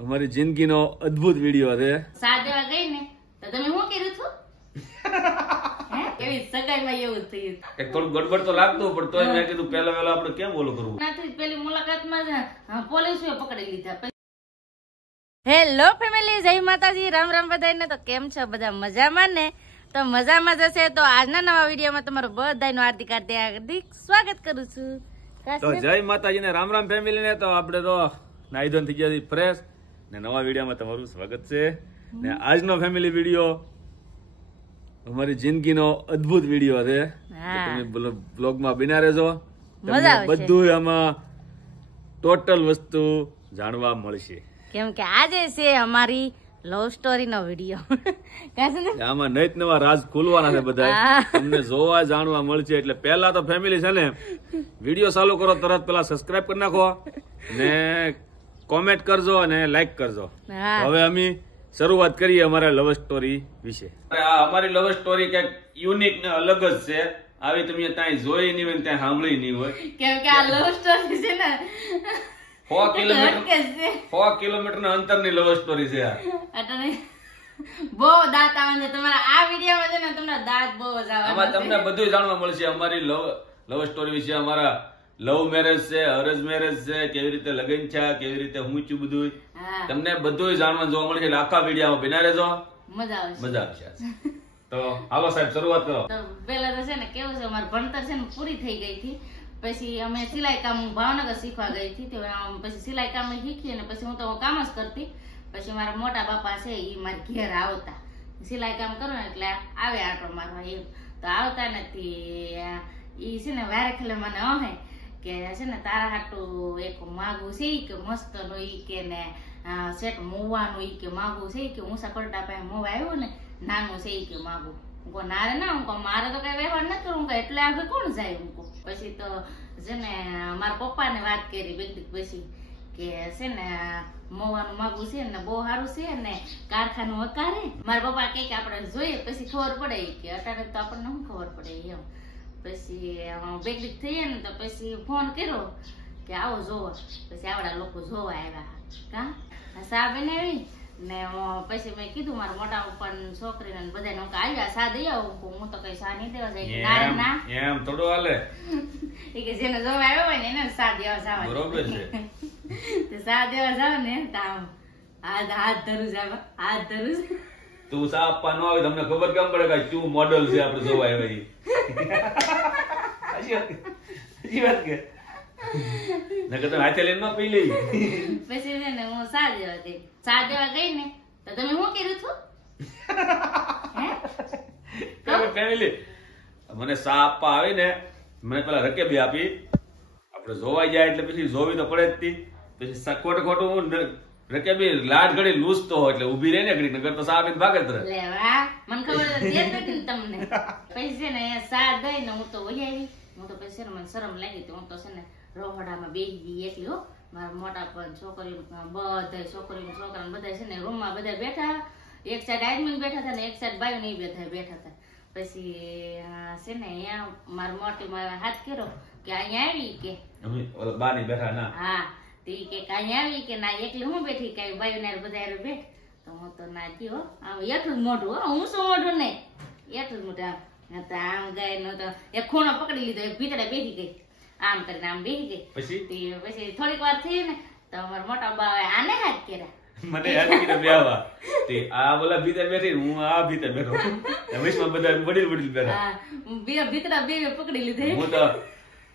અમારી જિંદગીનો અદ્ભુત વિડિયો છે. સાદેવા ગઈ ને તો તમે શું કર્યું છું? એવી સગાઈમાં એવું થયું. એક થોડું ગડબડ તો લાગતું પણ તોય મેં કીધું પહેલા વહેલા આપણે કેમ બોલું કરવું. નાથી પેલી મુલાકાતમાં જ પોલીસે પકડી લીધા. હેલો ફેમિલી, જય માતાજી, રામ રામ બધાને. તો કેમ છો બધા? મજામાં ને? તો મજામાં જ હશે. તો આજના નવા વિડીયોમાં તમારું બધાનું હાર્દિક સ્વાગત કરું છું. તો જય માતાજી ને રામ રામ ફેમિલી ને. તો આપણે તો નાઈ ધોઈને થઈ ગયા ફ્રેશ ને નવા વિડીયોમાં તમારું સ્વાગત છે. ને આજનો ફેમિલી વિડીયો અમારી જિંદગીનો અદ્ભુત વિડીયો છે. તમે બ્લોગમાં બિના રહેજો, બધું આમાં ટોટલ વસ્તુ જાણવા મળશે. કેમ કે આજે છે અમારી લવ સ્ટોરી નો વિડીયો. આમાં નૈત નવા રાજ ખુલવાના છે બધા, તમને જોવા જાણવા મળશે. એટલે પહેલા તો ફેમિલી છે ને, વિડીયો ચાલુ કરો તરત પેલા સબસ્ક્રાઇબ કરી નાખો ને કોમેન્ટ કરજો અને લાઈક કરજો. હવે અમે શરૂઆત કરીએ અમારા લવ સ્ટોરી વિશે. અમારી લવ સ્ટોરી કઈક યુનિક ને અલગ જ છે. આવી તમે ત્યાં જોઈ નહીં હોય, ત્યાં સાંભળી નહીં હોય. કેમ કે આ લવ સ્ટોરી છે ને 100 કિલોમીટર ના અંતર ની લવ સ્ટોરી છે. બહુ દાંત આવે છે તમારા આ વિડીયોમાં છે ને, તમને દાંત બહુ જ આવે. આમાં તમને બધું જાણવા મળશે અમારી લવ સ્ટોરી વિશે. અમારા લવ મેરેજ છે, અરેન્જ મેરેજ છે, કેવી રીતે લગ્ન છે, કેવી રીતે હું છું, બધું તમને બધું જાણવા જોવા મળશે. એટલે આખા વિડીયોમાં બિના રહેજો, મજા આવશે. તો હાલો સાહેબ શરૂઆત કરો. તો પેલા તો છે ને કેવું છે, અમારું ભણતર છે ને પૂરી થઈ ગઈ હતી. પછી અમે સિલાઈ કામ ભાવનગર શીખવા ગઈ હતી. પછી સિલાઈ કામ શીખી અને પછી હું તો કામ જ કરતી. પછી મારા મોટા બાપા છે એ મારા ઘેર આવતા, સિલાઈ કામ કરો ને એટલે આવે આટો મારવા. એમ તો આવતા નથી. એ છે ને વારે ખેલે મને અહે કે છે ને તારા હાટું એક માગું છે કે મસ્ત નો ઈ કે ને સેટ મોવાનું ઈ કે માગું છે કે ઊંસા કરતા પાસે મોવા આવ્યો ને નાનું છે ઈ કે માગું. હું નારે ના હું મારે તો કઈ વ્યવહાર ન કરું એટલે આગળ કોણ જાય. હું પછી તો છે ને મારા પપ્પા ને વાત કરી બેટી પછી કે છે ને મોવાનું માગું છે ને બહુ સારું છે ને કારખાનું હકારે. મારા પપ્પા કે આપણે જોઈએ પછી ખબર પડે કે અટાણે તો આપણને શું ખબર પડે એમ. પછી બેટી થઈ ને તો પછી ફોન કર્યો કે આવો જોવા. પછી આવડા લોકો જોવા આવ્યા. કા સા બનાવી ને પછી મેં કીધું મારા મોટા પપ્પા છોકરીને બધાને આવ્યા સા દઈ આવું. હું તો કઈ સા નહીં દેવા જાય ના એમ થોડું હાલે. એ કે જેને જોવા આવ્યો હોય ને એને સા દેવા જવા. બરોબર છે. સા દેવા જાવ ને હાથ ધરું જાવ, હાથ ધરું. તું સા આપવા ન આવે તમને ખબર કેમ પડે કે તું મોડલ છે આપણે જોવા આવ્યા. સાચી વાત કે નકર તો હાથે લઈને ન પી લઈ. પછી છે ને હું સા દેવા ગઈ ને તો તમે શું કર્યું છું? ફેમિલી મને સા આપવા આવી ને મને પેલા રકેબી આપી. આપણે જોવાઈ જાય એટલે પછી જોવી તો પડે જ તી. પછી ખોટું હું રકેબી લાડ ઘડી લૂસતો હોય એટલે ઉભી રહી ને ઘડી, નગર તો સા આપીને ભાગે જ રહે. મને ખબર નથી તમને. પછી છે ને સા દઈ ને હું તો વહી આવી. હું તો પછી મને શરમ લાગી હતી. હું તો છે ને રોહડામાં બેસી ગઈ એકલી. હો મારા મોટા પણ છોકરીઓ બધા છોકરીઓ છોકરા બધા છે ને રૂમમાં બધા બેઠા. એક સાઈડ આદમી બેઠા હતા ને એક સાઈડ બાયો નહીં બેઠા હતા. પછી છે ને અહીંયા મારા મોટી હાથ કર્યો કે અહીંયા આવી કે બાની બેઠા ના. હા તે કે અહીંયા આવી કે ના એકલી હું બેઠી કઈ બાયો ને બધા બેઠ. તો હું તો ના ગયો આમ એટલું જ મોઢું. હું શું મોઢું નહીં એટલું જ મોઢું. આમ ગાય નો તો એક ખૂણો પકડી લીધો, એક ભીતરે બેસી ગઈ. આમ કરીને આમ બેસી ગઈ. પછી થોડીક વાર થઈ ને તો અમારા મોટા બા આને હાથ કર્યા. મને હાથ કર્યા બેવા. તે આ બોલા ભીતર બેઠી, હું આ ભીતર બેઠો. રમેશમાં બધા વડીલ બેઠા. બે ભીતરા બે પકડી લીધે. હું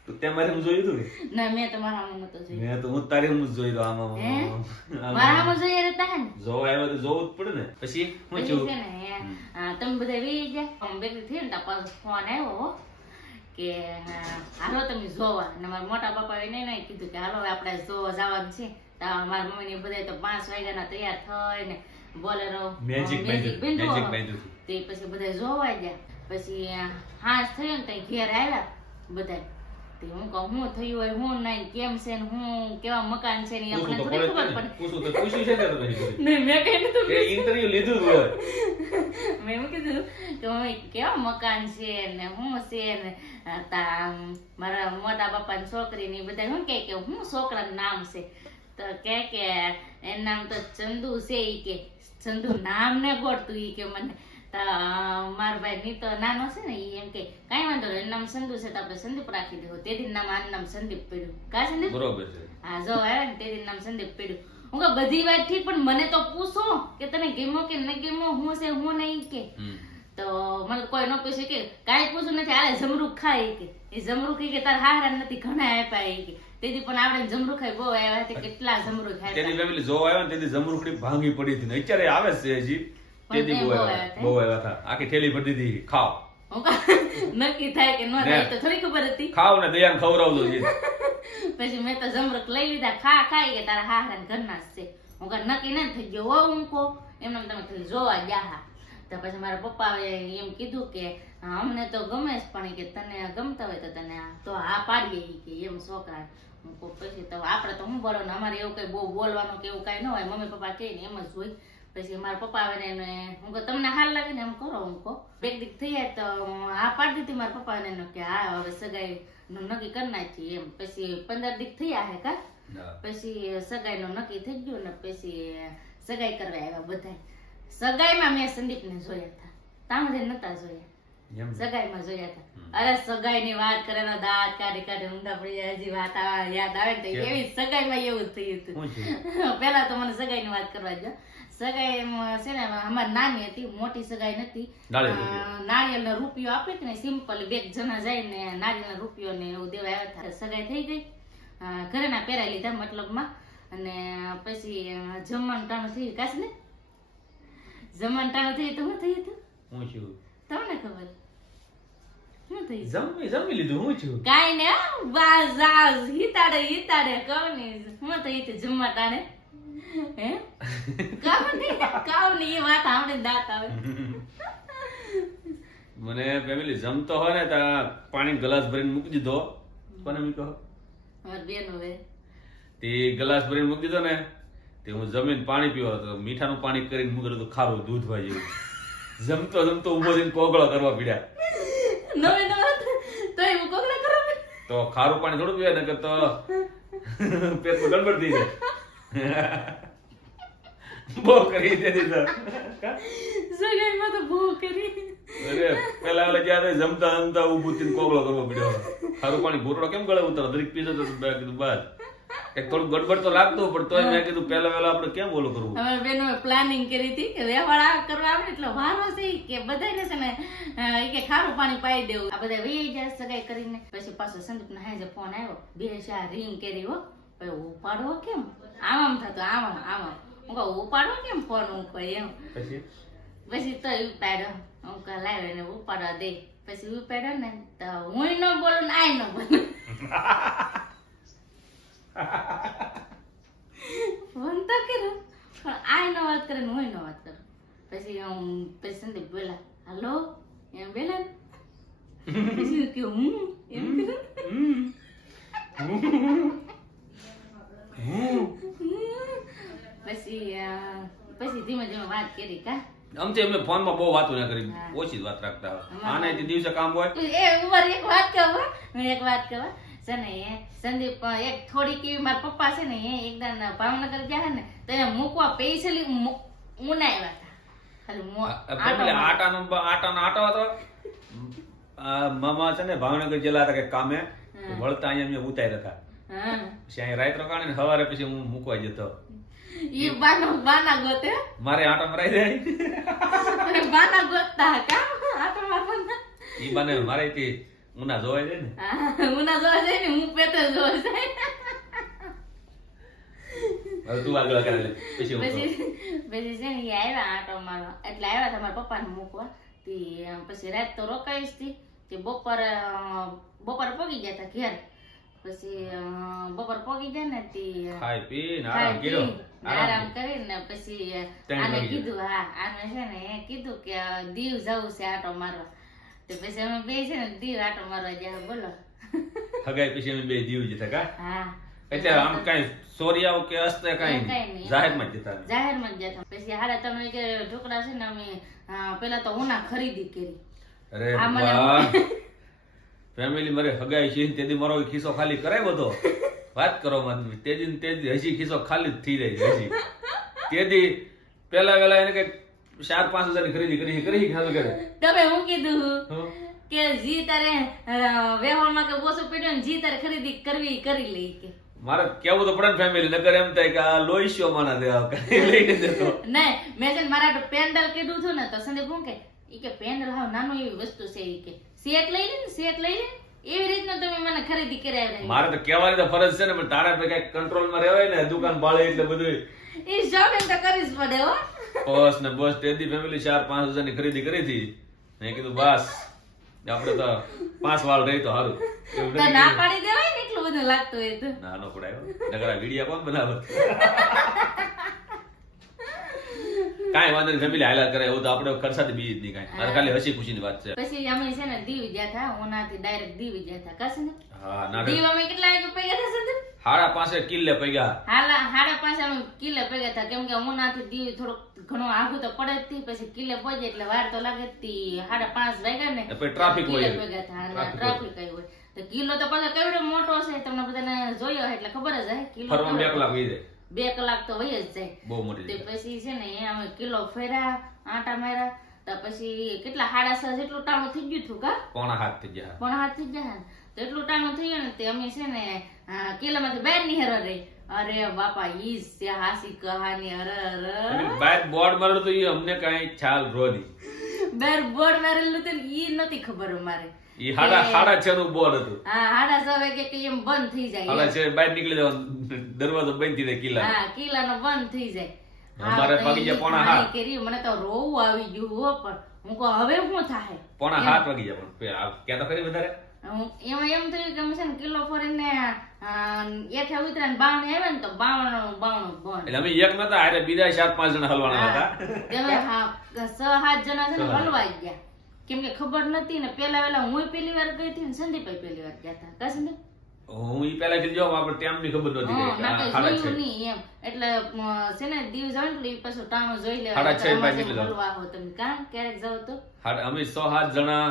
તો તે મારે હું જોયું હતું ના મેં તો મારા આમ નતો જોયું. મેં તો હું તારી હું જોઈ દો આમાં મારા આમ જોઈએ રહેતા હે ને જોવા આવ્યો તો જોવું જ પડે ને. પછી હું છું છે ને તમે બધા વી ગયા બેટી થઈ ને તો ફોન આવ્યો કે હાલો તમે જોવા. અને મારા મોટા પપ્પા એને કીધું કે હાલો આપણે જોવા જવાનું છે. મારા મમ્મી ને બધા તો 5 વાગ્યાના તૈયાર થઈને બોલેરો મેજિક બાંધ્યું. તે પછી બધા જોવા ગયા. પછી હાથ થયો ને ત્યાં ઘેર આવ્યા બધા. હું કહું હું થયું હોય હું નહીં કેમ છે ને હું કેવા મકાન છે ને આપણે થોડી ખબર પડે. મેં કઈ નતું ઇન્ટરવ્યુ લીધું હોય. મેં એમ કીધું કે કેવા મકાન છે ને હું છે ને મારા મોટા બાપા ની છોકરી ની બધા શું કે હું છોકરાનું નામ છે તો કે એનું નામ તો ચંદુ છે. ઈ કે ચંદુ નામ ને ગોળતું ઈ કે મને મારા ભાઈ ની તો નાનો છે ને ઈ એમ કે કઈ વાંધો નહીં, એનું નામ સંદુ છે તો આપણે સંદીપ રાખી દેવું. તેથી નામ આનું નામ સંદીપ પડ્યું. કા સંદીપ? બરોબર છે. હા જો આવ્યા ને તેથી નામ સંદીપ પડ્યું. હું કહું બધી વાત ઠીક, પણ મને તો પૂછો કે તને ગેમો કે ન ગેમો, હું છે હું નહીં કે. તો મને કોઈ ન પૂછે કે કાંઈ પૂછું નથી, આલે જમરૂખ ખાય કે એ જમરૂખ કે તાર હારા નથી ઘણા આપ્યા કે. તેથી પણ આપણે જમરૂખ ખાઈ બહુ આવ્યા હતા, કેટલા જમરૂખ ખાય. તેની ફેમિલી જો આવ્યો ને તેથી જમરૂખડી ભાંગી પડી હતી ને અત્યારે આવે છે હજી. તેથી બહુ આવ્યા હતા, આખી થેલી ભરી દીધી. ખાઓ નક્કી થાય કે ન થાય તો થોડી ખબર હતી. ખાવ ને દયાને ખવડાવજો જી. પછી મેં તો જમરૂખ લઈ લીધા. ખાઈ કે તારા હારા ઘરના જ છે. હું કહું નક્કી ન થઈ ગયો હો. હું કહું એમને તમે ખાલી જોવા ગયા. તો પછી મારા પપ્પાએ એમ કીધું કે અમને તો ગમે જ, પણ કે તને ગમતા હોય તો તને તો આ પાડીએ કે એમ છોકરા. હું કહું પછી તો આપણે તો હું બોલો ને, અમારે એવું કઈ બહુ બોલવાનું કે એવું કઈ ન હોય. મમ્મી પપ્પા કહે ને એમ જ હોય. પછી મારા પપ્પા આવે ને હું કહું તમને હાલ લાગે ને એમ કરો. હું કહું બે દીક થઈ જાય તો આ પાડી દીધી મારા પપ્પા ને કે હા હવે સગાઈ નું નક્કી કરી નાખીએ એમ. પછી 15 દીક થયા હે કા. પછી સગાઈ નું નક્કી થઈ ગયું ને પછી સગાઈ કરવા આવ્યા બધા. સગાઈમાં મેં સંદીપને જોયા હતા, તામજે નતા જોયા, સગાઈમાં જોયા હતા. અરે સગાઈ ની વાત કરે ને દાંત કાઢી ઊંધા પડી જાય. હજી વાત યાદ આવે તો એવી સગાઈમાં એવું થયું હતું. પેલા તો મને સગાઈ ની વાત કરવા દો. સગાઈ છે ને અમારી નાની હતી, મોટી સગાઈ નથી. નાળિયેર રૂપિયો આપે કે ને સિમ્પલ 2 જણા જાય ને નાળિયેર રૂપિયો ને એવું દેવા આવ્યા હતા. સગાઈ થઈ ગઈ, ઘરેના પહેરાઈ લીધા મતલબમાં. અને પછી જમવાનું ટાણું થયું. કાશ ને જમવાનું ટાણું થયું તો શું થયું હતું તમને ખબર? શું થયું? જમી લીધું. હું છું કાઈ ને હિતાડે કહું ને શું થયું હતું જમવા ટાણે? હે કાવ ને એ વાત સાંભળીને દાંત આવે. મને ફેમિલી જમતો હોય ને ત્યાં પાણી ગ્લાસ ભરીને મૂકી દીધો. કોને મૂક્યો? અમારી બેન હવે તે ગ્લાસ ભરીને મૂકી દીધો ને તે હું જમીન પાણી પીવા તો મીઠાનું પાણી કરીને મૂકી દીધું, ખારું દૂધ ભાઈ જેવું. જમતો ઉભો થઈને કોગળો કરવા પીડ્યા. તો ખારું પાણી થોડું પીવાય ને તો પેટમાં ગડબડ થઈ જાય. બહુ કરી દીધી સગાઈમાં તો બહુ કરી. અરે પેલા ઓલે જ્યારે જમતા ઉભું થઈને કોગળો કરવો પડ્યો. ખારું પાણી ઘૂંટડો કેમ ગળે ઉતરો દરેક પીધો તો કીધું બસ એક થોડું ગડબડ તો લાગતું, પણ તોય મેં કીધું પેલા આપણે કેમ બોલું કરવું. અમારી બેનો પ્લાનિંગ કરી હતી કે વેવાળા કરવા આવે એટલે વારો છે કે બધાને છે ને કે ખારું પાણી પાઈ દેવું. આ બધા વી જાય સગાઈ કરીને. પછી પાછો સંદીપ ના હાજે ફોન આવ્યો, બે શા રિંગ કરી હો. પછી ઉપાડવો કેમ? આમ થતો આમ હું કહું ઉપાડવો કેમ ફોન? હું કહું એમ. પછી તો ઉપાડ્યો. હું કહું લાવ્યો એને ઉપાડવા દે. પછી ઉપાડ્યો ને તો હું ન બોલું ને આય ન બોલું. ફોન તો કર્યો પણ આય નો વાત કરે ને હું નો વાત કરું. પછી સંદીપ બોલા હાલો એમ બોલા ને પછી કે હું એમ કર્યું. પછી ધીમે ધીમે વાત કરી. કા આમથી અમે ફોનમાં બહુ વાતો ના કરી, ઓછી જ વાત રાખતા હોય. આને દિવસે કામ હોય. એક વાત કહું છે ને સંદીપ એક થોડીક એવી મારા પપ્પા છે ને એકદમ ભાવનગર ગયા ને તો એને મૂકવા પેસલી ઉનાવ્યા હતા. આટો હતો. મામા છે ને ભાવનગર ગયેલા હતા કે કામે, વળતા અહીંયા ઉતાર્યા હતા. પછી અહીંયા રાત રોકાણે ને સવારે પછી હું મૂકવા જતો. ઈ બાના ગોતે મારે આટો મરાઈ જાય. બાના ગોતતા કા આટો મારવાના. ઈ બાને મારે થી ઉના જોવાય છે ને. ઉના જોવાય છે ને હું પેટે જોવાય છે. હવે તું આગળ કરે લે. પછી છે ને ઈ આવ્યા આટો મારવા. એટલે આવ્યા હતા મારા પપ્પાને મૂકવા. પછી રાત તો રોકાઈશ હતી. તે બપોરે પોગી ગયા હતા ઘેર. પછી બપોર પોગી ગયા ને ખાઈ પી ને આરામ કર્યો. આરામ કરીને પછી આને કીધું આને છે ને કીધું કે દીવ જવું છે આટો મારવા. તો પછી અમે બે છે ને દીવ આટો મારવા ગયા. બોલો હગાઈ પછી અમે બે દીવ જતા કા. હા એટલે આમ કઈ સોરિયાઓ કે અસ્તે કઈ જાહેરમાં જ જતા. જાહેરમાં જ જતા. પછી 3:30 કે ઢોકળા છે ને અમે પેલા તો ઉના ખરીદી કરી. અરે ફેમિલી મારે હગાઈ છે તેથી મારો ખિસ્સો ખાલી કરાય બધો. વાત કરો મત તેજી ને તેજી હજી ખિસ્સો ખાલી જ થઈ જાય છે હજી. તેથી પેલા વેલા એને કઈક 4-5 હજારની ખરીદી કરી ખાલી કરે. તમે હું કીધું હં? કે જી તારે વ્યવહારમાં કે ઓછું પડ્યું ને જી તારે ખરીદી કરવી કરી લઈ કે મારે કેવું તો પડે ને ફેમિલી, નકર એમ થાય કે આ લોહીશો માના દે કઈ લઈને દેતો. નહીં મેં છે ને મારા પેન્ડલ કીધું હતું ને તો સંદીપ હું કે ઈ કે પેન્ડલ હાવ નાનું એવી વસ્તુ છે ઈ કે સેટ લઈ લે ને સેટ લઈ લે એવી રીતનું તમે મને ખરીદી કરાવી. મારે તો કહેવાની તો ફરજ છે ને, પણ તારા પે કઈક કંટ્રોલમાં રહેવાય ને, દુકાન ભાળે એટલે બધું ઈ શોપિંગ તો કરવી જ પડે હો. બસ ને બસ. તેથી ફેમિલી 4-5 હજારની ખરીદી કરી હતી. મેં કીધું બસ આપડે તો 5 વાળ રહી તો સારું. એવું તો નથી ના કીધું. પાડી દેવાય ને એટલું બધું લાગતું હોય તો. ના નો પડાયો નકર આ વિડિયા કોણ બનાવત. કાંઈ વાંધો નહીં ફેમિલી, હાલ્યા કરે એવું તો આપણે ખર્ચાથી બીજ નહીં કાંઈ. મારે ખાલી હસી ખુશીની વાત છે. પછી અમે છે ને દીવ ગયા હતા, ઓનાથી ડાયરેક્ટ દીવ ગયા હતા કાશે ને. હા ના દીવ અમે કેટલા વાગે પગ્યા હતા સંદીપ? 5.5 કિલ્લે પગ્યા. હાડા પાંચ અમે કિલ્લે પગ્યા હતા, કેમ કે ઓનાથી દીવ થોડુંક ઘણું આઘું તો પડે જ થી. પછી કિલ્લે પહોંચે એટલે વાર તો લાગે જ તી. 5:30 વાગ્યા ને પછી ટ્રાફિક હોય. કિલ્લે પગ્યા હતા. ટ્રાફિક કઈ હોય તો કિલ્લો તો પાછો કેવડો મોટો છે, તમને બધાને જોયો એટલે ખબર જ હશે. કિલ્લો ફરવામાં 2 કલાક વહી જાય. 2 કલાક તો વહી જ જાય. બહુ મોટી તે જગ્યા. પછી છે ને એ અમે કિલ્લો ફેર્યા, આટા માર્યા, તો પછી કેટલા 6:30 જેટલું ટાણું થઈ ગયું હતું કા, 6:30 થઈ ગયા. પણ હાથ થઈ જાય ને તો એટલું ટાણું થઈ ગયું ને તે અમે છે ને કિલ્લામાંથી બહાર નીકળ્યા રે. અરે બાપા ઈ છે હાસી કહાની. અરે બાર બોર્ડ મારેલું તો ઈ અમને કાંઈ ખ્યાલ રો નહીં. બાર બોર્ડ મારેલું હતું ને ઈ નથી ખબર અમારે. ઈ 6:30 નું બોર્ડ હતું. હા 6:30 વાગે કે એમ બંધ થઈ જાય. 6:30 બહાર નીકળી જવાનું, દરવાજો બંધ થઈ જાય કિલ્લા. હા કિલ્લાનો બંધ થઈ જાય. અમારે પગી જાય 6:30. કરી મને તો રોવું આવી ગયું હો. પણ હું કહું હવે શું થાય. 6:30 વાગી જાય. પણ ક્યાં તો ખરી વધારે એમાં એમ થયું કે અમે છે ને કિલ્લો ફરીને એઠે ઉતર્યા ને બાવણે આવ્યા ને તો બાવણું બંધ. એટલે અમે એક નતા, હારે બીજા 4-5 જણા હલવાના હતા. તેમાં 6-7 જણા છે ને હલવાઈ ગયા, કેમ કે ખબર નથી ને. પેલા વેલા હું પહેલી વાર ગઈ હતી ને સંદીપ પહેલી વાર ગયા હતા કા સંદીપ? હું ઈ પેલા થી જો આપણે ટાઈમ ની ખબર નહોતી કે ના આ કઈ ખાડા છે. જોયું નહીં એમ. એટલે છે ને દીવ જાવ ને એટલે પાછું ટાણું જોઈ લેવા. 6:30 બાજુ નીકળી જાવ. હલવા હો તમે કા ક્યારેક જાવ તો. અમે 6-7 જણા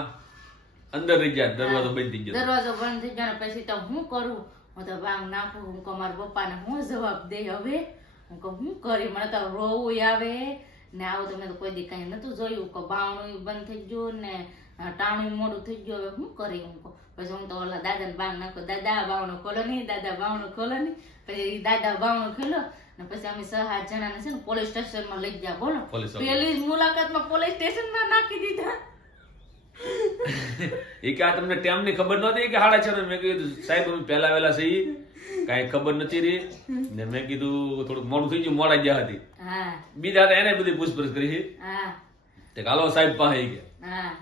અંદર રહી ગયા, દરવાજો બંધ થઈ ગયો. દરવાજો બંધ થઈ ગયો ને પછી તો હું કરું, હું તો બાંગ નાખું. હું કહું મારા પપ્પાને હું જવાબ દે હવે. હું કહું હું કરી, મને તો રોવું આવે ને આવું તો મેં તો કોઈ દી કઈ નતું જોયું. કે બાવણું બંધ થઈ ગયું ને ટાણું મોડું થઈ ગયું, હવે હું કરી. હું કહું પછી હું તો ઓલા દાદા ને બાંગ નાખો, દાદા બાવણું ખોલો નહીં, દાદા બાવણું ખોલો નહીં. પછી દાદા બાવણું ખોલો ને પછી અમે 6-7 જણાને છે ને પોલીસ સ્ટેશન માં લઈ ગયા. બોલો પેલી જ મુલાકાતમાં પોલીસ સ્ટેશન માં નાખી દીધા. એ કે આ તમને ટાઈમ ની ખબર નહોતી કે 6:30. મેં કીધું સાહેબ અમે પહેલા વેલા સહી કાંઈ ખબર નથી રહી ને. મેં કીધું થોડુંક મોડું થઈ ગયું, મોડા ગયા હતી. હા બીજા હતા એને બધી પૂછપરછ કરી છે. હા તે હાલો સાહેબ પાસે ગયા. હા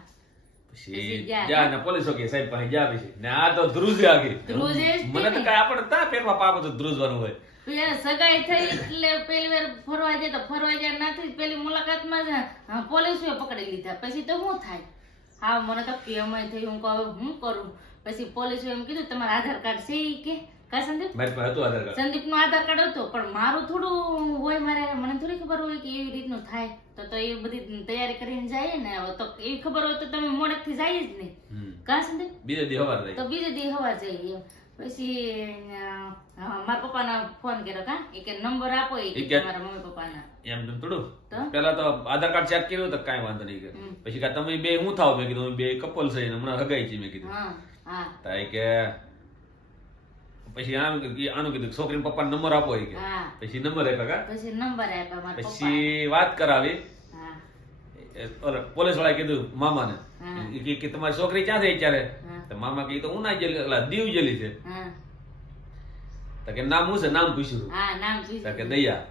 પછી જા ને પોલીસો કે સાહેબ પાસે જા. પછી ને આ તો ધ્રુજ આગી. ધ્રુજે જ મને તો કઈ આપણે તા પેટમાં પાપ હતું ધ્રુજવાનું હોય. પેલા સગાઈ થઈ એટલે પેલી વાર ફરવા જાય તો ફરવા જાય નથી. પેલી મુલાકાતમાં જ પોલીસે પકડી લીધા. પછી તો શું થાય? હા મને તો કેમ થઈ. હું કહું હવે હું કરું. પછી પોલીસે એમ કીધું તમારા આધાર કાર્ડ છે ઈ કે કા સંદીપ? મારી પાસે હતું આધાર કાર્ડ. સંદીપ નું આધાર કાર્ડ હતું પણ મારું થોડું હોય. મારે મને થોડી ખબર હોય કે એવી રીતનું થાય તો એ બધી તૈયારી કરીને જાય ને. હવે તો એવી ખબર હોય તો તમે મોડેક થી જાય જ નહીં કા સંદીપ? બીજે દી હવાર રહી તો બીજે દી હવા જઈએ. પછી મારા પપ્પાના ફોન કર્યો કા એ કે નંબર આપો એ કે મારા મમ્મી પપ્પાના. એમ થોડું પેલા તો આધાર કાર્ડ ચેક કર્યું તો કાંઈ વાંધો નહીં. કે પછી કે તમે બે હું થાવ? મેં કીધું બે કપલ છે ને હમણાં હગાઈ છે. મેં કીધું હા તાય કે પછી આનું કીધું છોકરીના પપ્પા નંબર આપો કે. પછી નંબર આપ્યા કા. પછી નંબર આપ્યા મારા પપ્પા. પછી વાત કરાવી. પોલીસ વાળા કીધું મામાને કે તમારી છોકરી ક્યાં થઈ અત્યારે? તો મામા કે તો હું ના જેલી દીવ જેલી છે. તો કે નામ શું છે? નામ પૂછ્યું. હા નામ પૂછ્યું. કે દયા.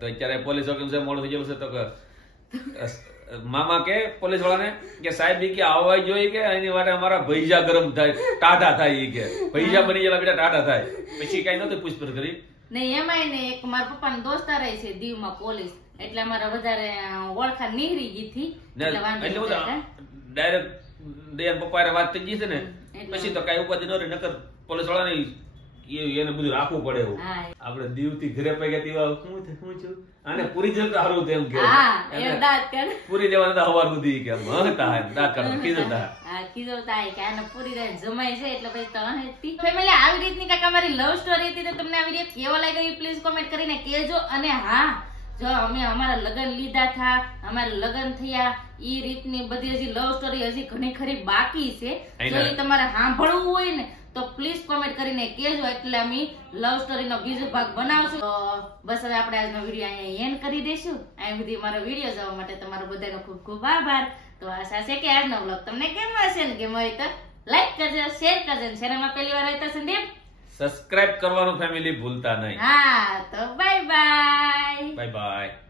તો અત્યારે પોલીસ ચોકી છે મોડું થઈ ગયેલું છે. તો કે મામા કે પોલીસ વાળાને કે સાહેબ કે આવવા જોઈએ કે એની માટે અમારા ભૈજા ગરમ થાય, ટાઢા થાય. કે ભૈજા બની ગયેલા બેટા ટાઢા થાય. પછી કઈ નતું પૂછપરછ કરી નહીં. એમાંય ને એક મારા પપ્પાના દોસ્તાર છે દીવમાં પોલીસ, એટલે અમારા વધારે ઓળખાણ નીકળી ગઈ હતી. ડાયરેક્ટ દયા પપ્પા વાત થઈ ગઈ છે ને. પછી તો કઈ ઉપાધિ ન રહી. નકર પોલીસ વાળાને એને બધું રાખવું પડે એવું હા આપણે દીવથી ઘરે પગ્યા તેવા હું છું આને પૂરી જલ સારું તેમ કે હા એમ દાંત કાઢે પૂરી જવાના તો હવાર સુધી કે મહતા દાંત કાઢો કીધું હા કીધું તાય કે આને પૂરી રહે જમાય છે એટલે પછી તો હતી ફેમિલી આવી રીતની કાંઈક અમારી લવ સ્ટોરી હતી તો તમને આ વિડીયો કેવો લાગ્યો એ પ્લીઝ કોમેન્ટ કરીને કહેજો અને હા જો અમે અમારા લગ્ન લીધા થા અમારા લગ્ન થયા ઈ રીતની બધી હજી લવ સ્ટોરી હજી ઘણી ખરી બાકી છે જો ઈ તમારે સાંભળવું હોય ને તો પ્લીઝ કોમેન્ટ કરીને કહેજો એટલે અમે લવ સ્ટોરીનો બીજો ભાગ બનાવશું તો બસ હવે આપણે આજનો વિડીયો અહીંયા એન્ડ કરી દઈશું અહીં સુધી મારો વિડીયો જોવા માટે તમારો બધાનો ખૂબ ખૂબ આભાર તો આશા છે કે આજનો વ્લોગ તમને કેમ હશે ને કેમ હોય તો લાઈક કરજો શેર કરજો અને ચેનલમાં પહેલી વાર હોય તો સંદીપ સબસ્ક્રાઇબ કરવાનું ફેમિલી ભૂલતા નહીં હા તો બાય બાય બાય બાય